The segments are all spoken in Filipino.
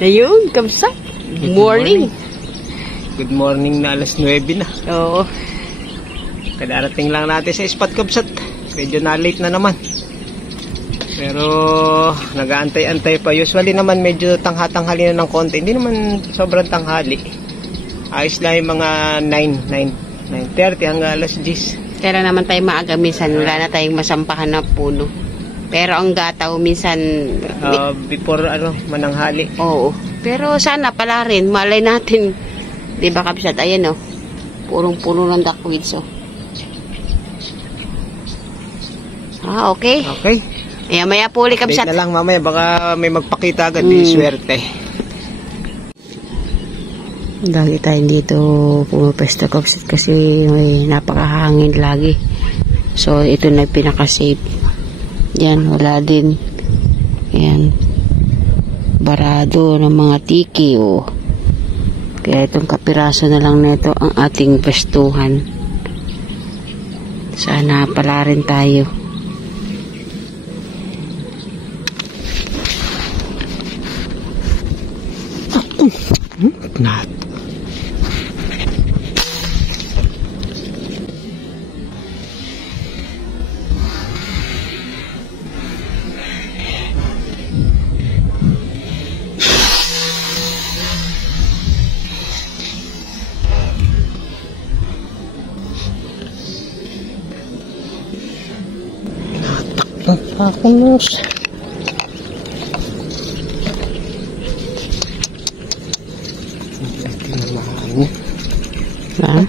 Ayun, kamsa. Good morning. Good morning na alas 9 na. Oo. Kadarating lang natin sa spot kabsat. Medyo na-late na naman. Pero nag-aantay-antay pa. Usually naman medyo tangha-tanghali na ng konti. Hindi naman sobrang tanghali. Ayos lang yung mga 9:30 hanggang alas 10. Kaya naman tayo maaga minsan. Wala na tayong masampahan na puno. Pero ang gataw minsan... before mananghali. Oo. Pero sana pala rin. Malay natin. Diba kabsat? Ayan o. Purong-puno ng duckweeds o. Okay. Okay. Maya po ulit kabsat. Update na lang mamaya. Baka may magpakita agad. Di swerte. Lagi tayo dito pumapesto kabsat kasi may napakahangin lagi. So ito na pinaka-safe. Yan, wala din. Yan. Barado ng mga tiki, oh. Kaya itong kapiraso na lang nito ang ating pestuhan. Sana pala rin tayo. Not. Pakunos.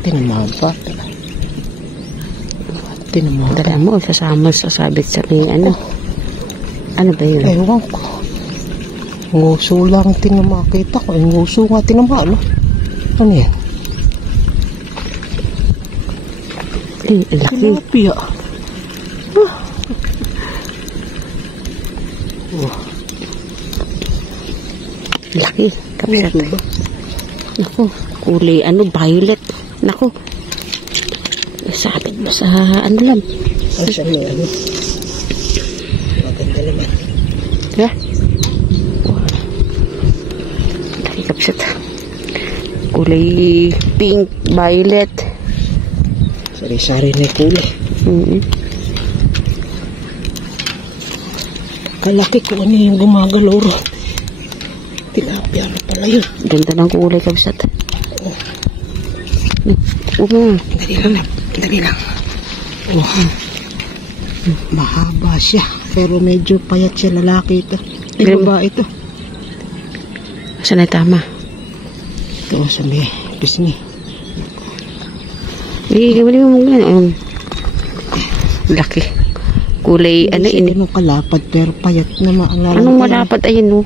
Tinamahan pa. Tinamahan. Dala mo, sasama sasabit sa may ano. Ano ba yun? Ewan ko. Nguso lang tinamakita ko. Nguso nga tinamahan. Ano yan? Laki. Tilapia. Laki. Kapsat. Naku, kulay violet. Naku. Sabit mo sa lang. Maganda naman. Ha? Laki kapsat. Kulay pink, violet. Sari-sari na yung kulay. Kalaki ko ano yung gumagalaw ron. Tilapia na pala yun. Ganda ng kulay kabsat. Dali lang. Mahaba siya. Pero medyo payat siya, lalaki ito. Babae ito. Saan na tama? Ito sa may pisngi. Gawin mo ganyan. Laki. Kulay ini. Anong kalapad pero payat na maalala. Anong malapad? Ayun o.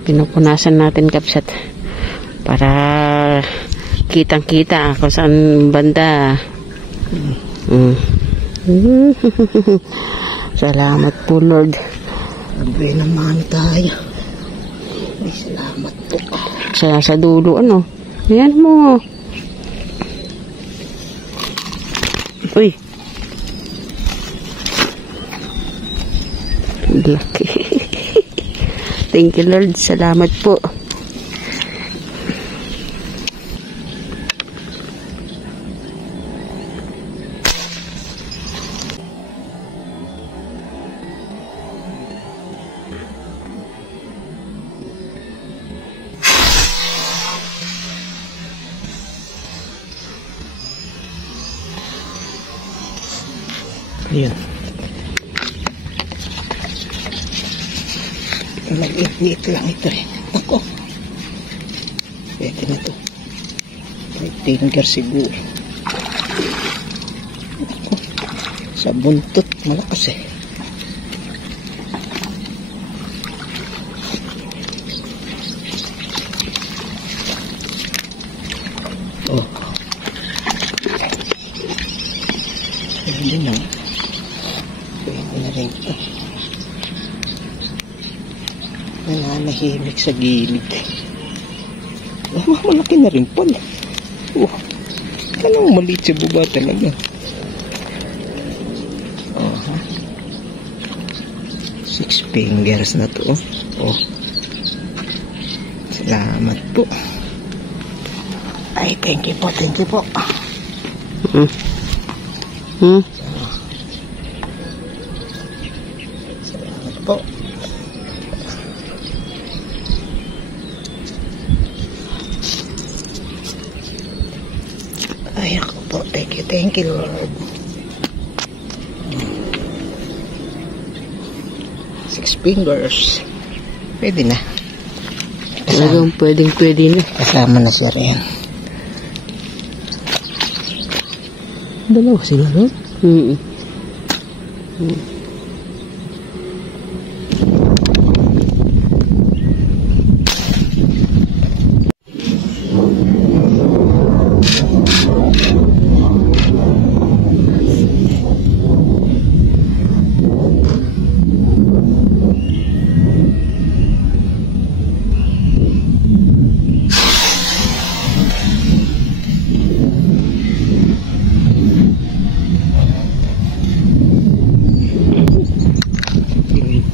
Pinupunasan natin kapsat para kitang-kita kung saan banda. Salamat po Lord. Sabi naman tayo. Ay, salamat po. Sa dulo ayan mo. Uy. Laki. Thank you Lord. Salamat po. Ayan. Mag-iit lang ito eh. Ako. Pwede na ito. May finger siguro. Ako. Sa buntot. Malakas eh. Oh. Pwede na. Pwede na rin ito. Nananahimik sa gilid. Oh, malaki na rin pala. Oh, anong maliit sa baba talaga. Oh, 6 fingers na to. Oh. Salamat po. Ay, thank you po. Salamat po. Ay, ako po. Thank you, Lord. 6 fingers. Pwede na. Talagang pwede na. Kasama na siya rin. Dalawa sila, no?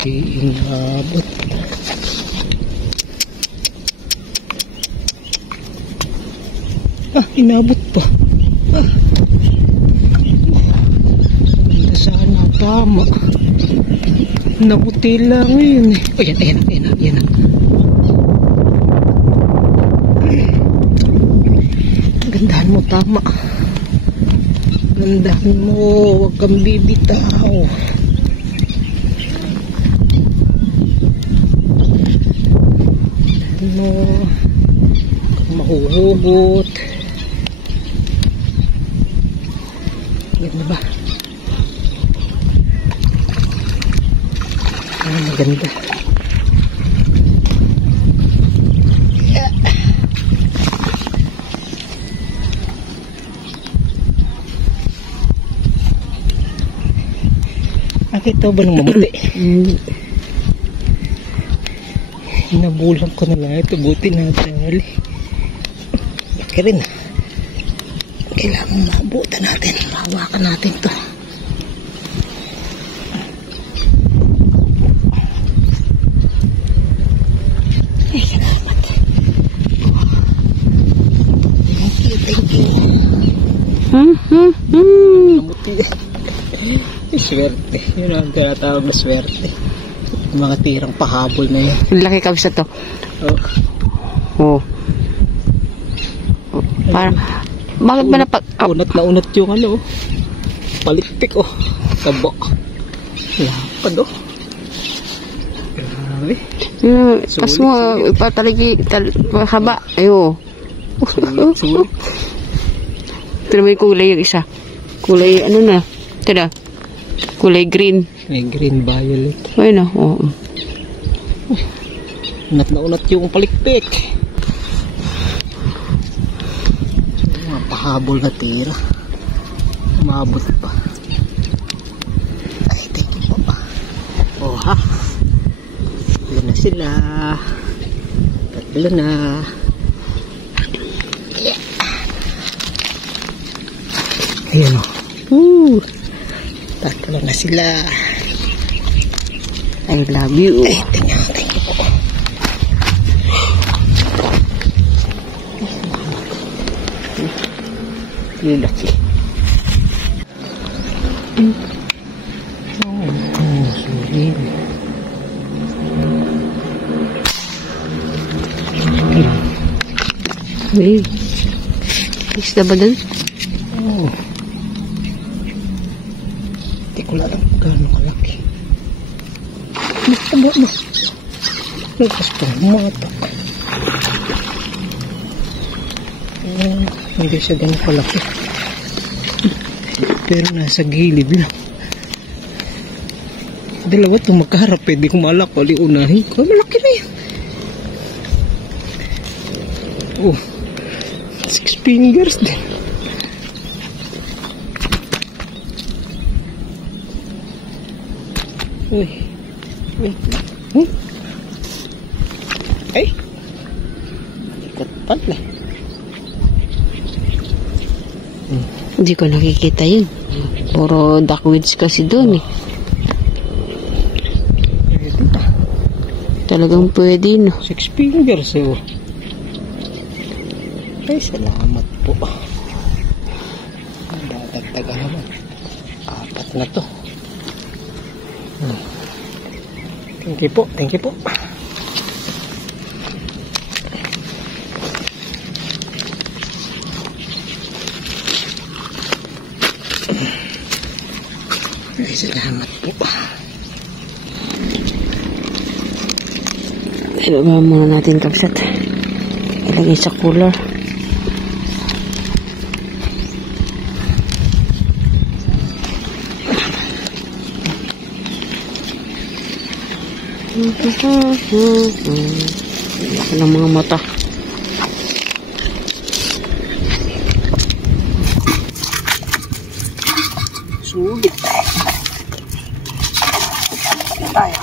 Inabot. Inabot pa. Hindi sana tama. Nabuti lang yun eh. Ayan. Gandahan mo, tama. Gandahan mo, huwag kang bibitaw. Mahuhugot. Ganda ba? Maganda. Ito ba ng mamuti? Nabulang ko na lang ito. Buti na tali. Laki rin. Kailangan mabutan natin. Mahawakan natin to. Ay, salamat. Thank you. Namuti. Swerte. Yun ang tinatawag na swerte. Mga tirang pahabol na yun. Laki kabsa to. Oh. Parang, bakit ba napag... Unat na unat yung ano. Palitpik oh. Taba. Lapad oh. Grabe. Pas mo, pataligi, haba. Ayo. Sulit. Ito naman yung kulay yung isa. Kulay, ano na. Ito na. Kulay green. May green violet. Ayun na, oo. Unat na unat yung palikpik. Mga pahabol na tira. Umabot pa. Ay, thank you po. Oh ha. Tatlo na sila. Tatlo na. Yeah. Ayan o. Tatlo na sila. I love you. Ay, thank you po. Yung laki. Sulit. Uy. Isda ba dun? Oo. Hindi ko lang gano'ng kalaki. Taba na. Lakas pang matak. Hindi siya gano'ng kalaki. Pero nasa gilid lang. Dalawa itong magkaharap. Pwede kumalak. Wali unahin ko. Malaki na yan. Oh. 6 fingers din. Uy. Wait. Ay. Ikot pala. Hindi ko nakikita yun. Puro duckweeds kasi doon eh. Talagang pwede, no? 6 fingers, eh. Ay, salamat po. Dadagdaga naman. 4 na to. Thank you po, thank you po. Ay, salamat po. Ibaba muna natin kapsat. Ilagay sa cooler. Laki ng mga mata. Sulit. Tayo.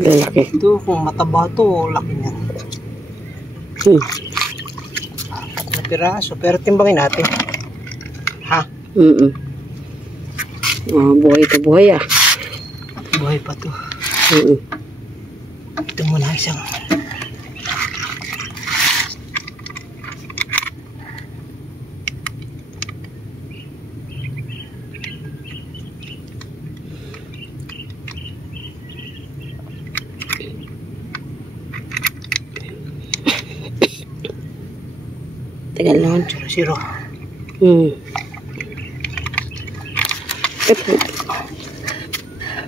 Lalaki. Ito, kung mataba to, laki niya. 4 na piraso. Pero timbangin natin. Ha? Buhay to buhay ah. Buhay pa to. Ito muna isang. Tagal naman. 0-0.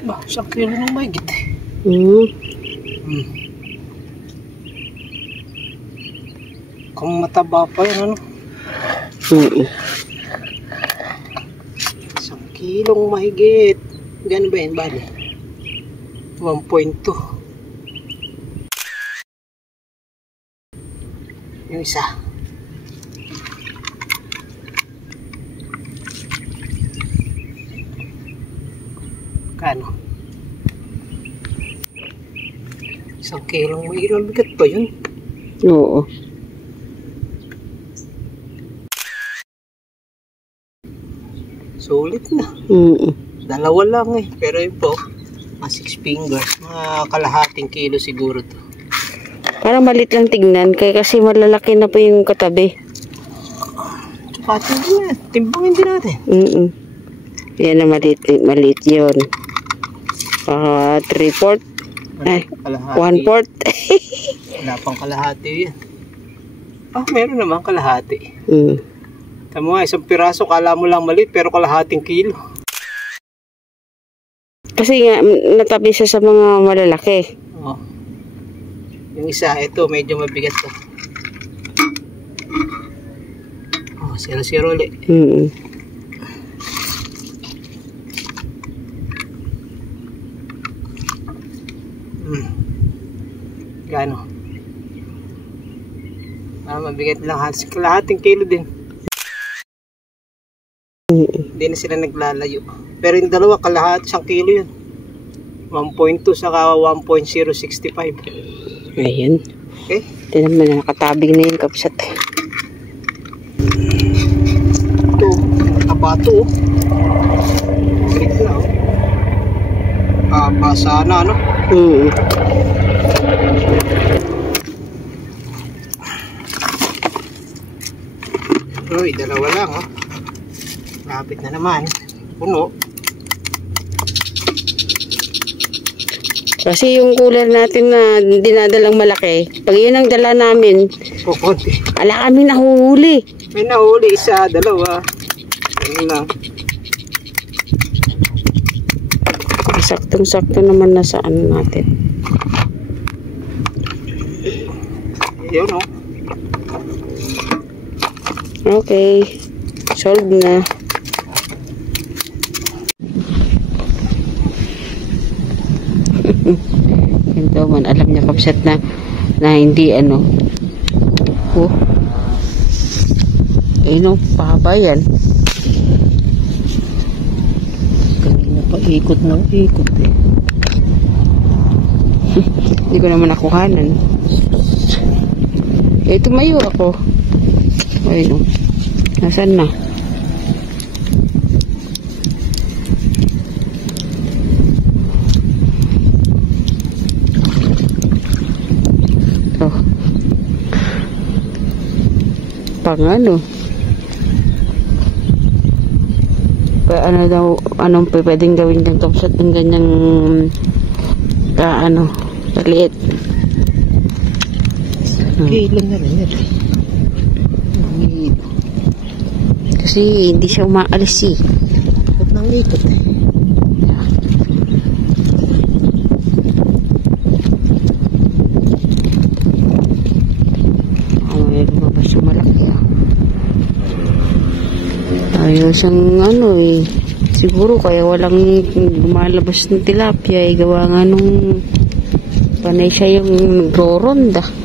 Ba, 1 kilo nung mahigit eh. Kung mataba pa yan, ano? 1 kilong mahigit. Gano'n ba yan, bali? 1.2. Yung isa. Kano? 1 kilong mahigit. Mabigat pa yun. Oo. Sulit na. Dalawa lang eh. Pero yun po, 6 fingers. Mga kalahating kilo siguro to. Parang malit lang tignan. Kaya kasi malalaki na po yung katabi. Tsaka din na. Timbangin din natin. Yan na maliit yun. 3/4. Ay, 1/4. Wala pang kalahati yan. Meron naman kalahati. Tama nga, 1 piraso, kala mo lang maliit, pero kalahating kilo. Kasi nga, natabi siya sa mga malalaki. Yung isa, ito, medyo mabigat to. 0-0 ulit. Gano? Mabigat lang, kalahating kilo din. Hindi na sila naglalayo. Pero yung dalawa, kalahat, 1 kilo yun. 1.2 saka 1.065. Ayun. Okay. Tignan mo na, nakatabig na yung kapsat. Ito, tabato. Ito na, basa na, ano? Uy, dalawa lang, lapit na naman. Puno. Kasi yung cooler natin na dinadalang malaki, pag yun ang dala namin, Kukunti. ala kami nahuhuli. May nahuli, 1, 2. Ganun lang. Saktong-sakto naman na saan natin. Yun, Okay. Solved na. Ito man, alam niya kapsat na hindi pahaba yan. Kanina pa ikot ng ikot eh. Hindi ko naman nakuhanan. Eh, tumayo ako. Ayun. Nasaan na? Oh. Pang ano? Ano daw, anong pwedeng gawin ng topshot ng ganyang kaliit. Kailan na rin yan. Kasi hindi siya umaalis eh. Ba't nang ikot eh? May lumabas yung malaki ah. Ayos ang eh. Siguro kaya walang lumalabas ng tilapia eh. Gawa nga nung panay siya yung nagro-ronda.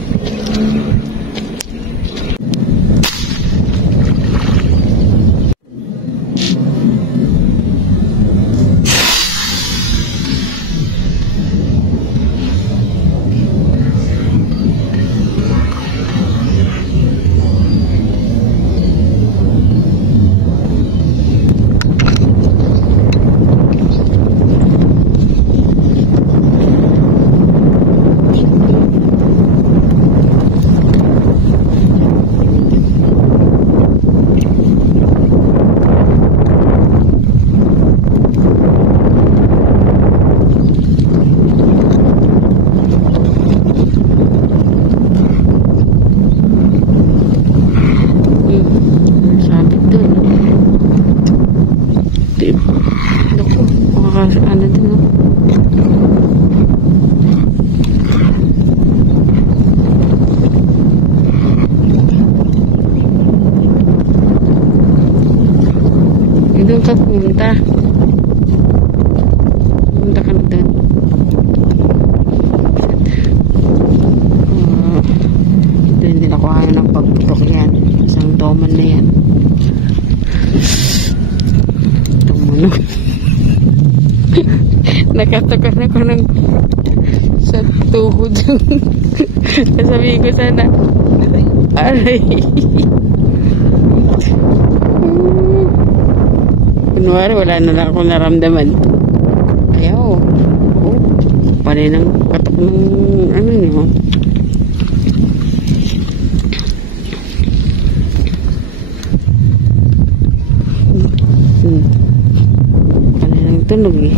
Doon ka pumunta. Pumunta ka na doon. Ito hindi na kuha ng pagputok yan. Isang toman na yan. Tumuno. Nakatakan ako ng sa tuhod. Sasabihin ko sana aray. Kunwari, wala na lang akong naramdaman. Ayaw. Oh, panay ng katok ng niyo. Panay ng tunog eh.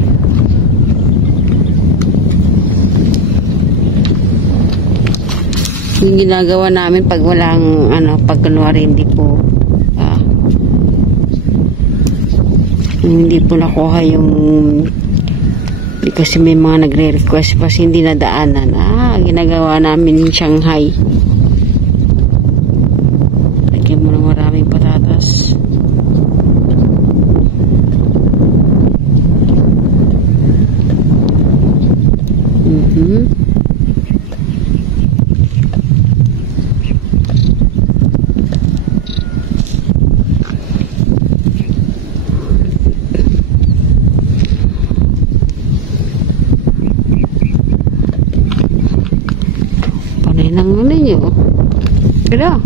Yung ginagawa namin pag walang pag kunwari hindi po hindi po nakuha yung kasi may mga nagre-request pa hindi nadaanan. Ginagawa namin yung Shanghai. Lagyan mo ng maraming patatas. Ng ano nyo. Gano'n.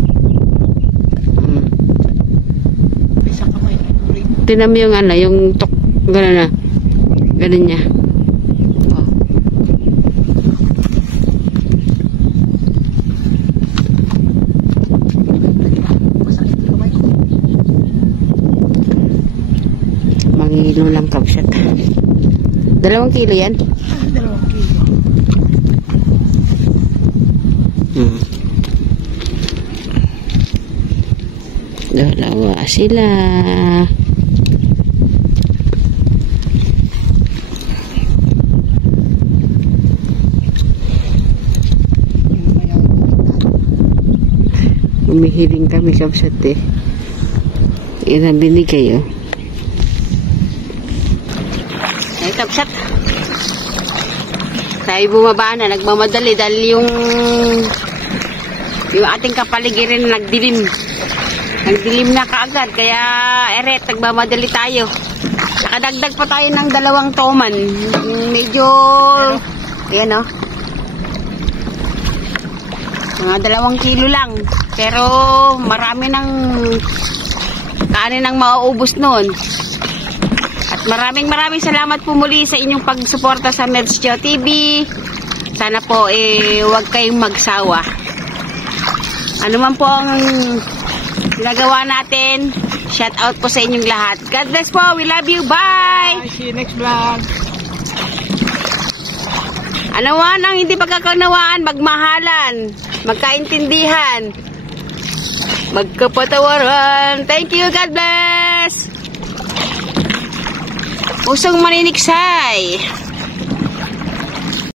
Isang kamay. Tinan mo yung yung tok. Gano'n na. Gano'n niya. Oh. Masakit yung kamay. Mangilo lang kapsat. 2 kilo yan? 2 kilo. Dalawa sila. Umihiling kami kapsat eh. Yan ang binigay oh. Ay kapsat. Tayo bumaba na. Nagmamadali dahil yung ating kapaligiran nagdilim. Nagdilim na kaagad. Kaya eret, nagmamadali tayo. Nakadagdag pa tayo ng 2 toman. Medyo ayan o. Mga 2 kilo lang. Pero marami ng kanin ang mauubos nun. At maraming salamat po muli sa inyong pagsuporta sa Mel's Joe TV. Sana po huwag kayong magsawa. Ano man po ang ginagawa natin, shout out po sa inyong lahat. God bless po. We love you. Bye! See you next vlog. Ano man ang hindi pagkakaunawaan, magmahalan, magkaintindihan, magkapatawaran. Thank you. God bless. Usong maniniksay.